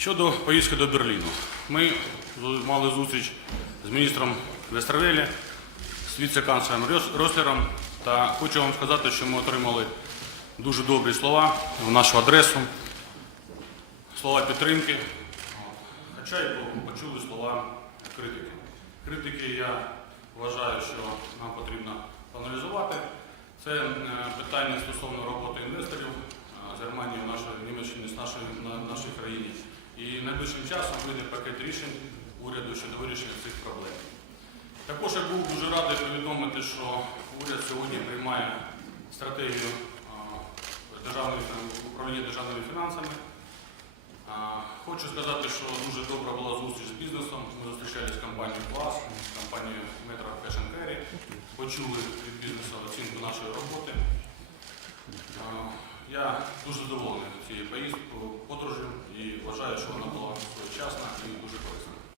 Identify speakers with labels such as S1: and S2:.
S1: Щодо поїздки до Берліну, ми мали зустріч з міністром Вестервелі, з віце-канцлером Рос- Рослером, та хочу вам сказати, що ми отримали дуже добрі слова в нашу адресу, слова підтримки, хоча й почули слова критики. Критики я вважаю, що нам потрібно аналізувати. Це е, питання стосовно роботи інвесторів Германії в нашій Німеччині нашій країні. І найближчим часом вийде пакет рішень уряду щодо вирішення цих проблем. Також я був дуже радий повідомити, що уряд сьогодні приймає стратегію управління державними фінансами. Хочу сказати, що дуже добра була зустріч з бізнесом. Ми зустрічалися з компанією Клас, з компанією Cash Carry, почули від бізнесу оцінку нашої роботи. Я дуже задоволений цією поїздкою, подорожю і вважаю, що вона була своєчасна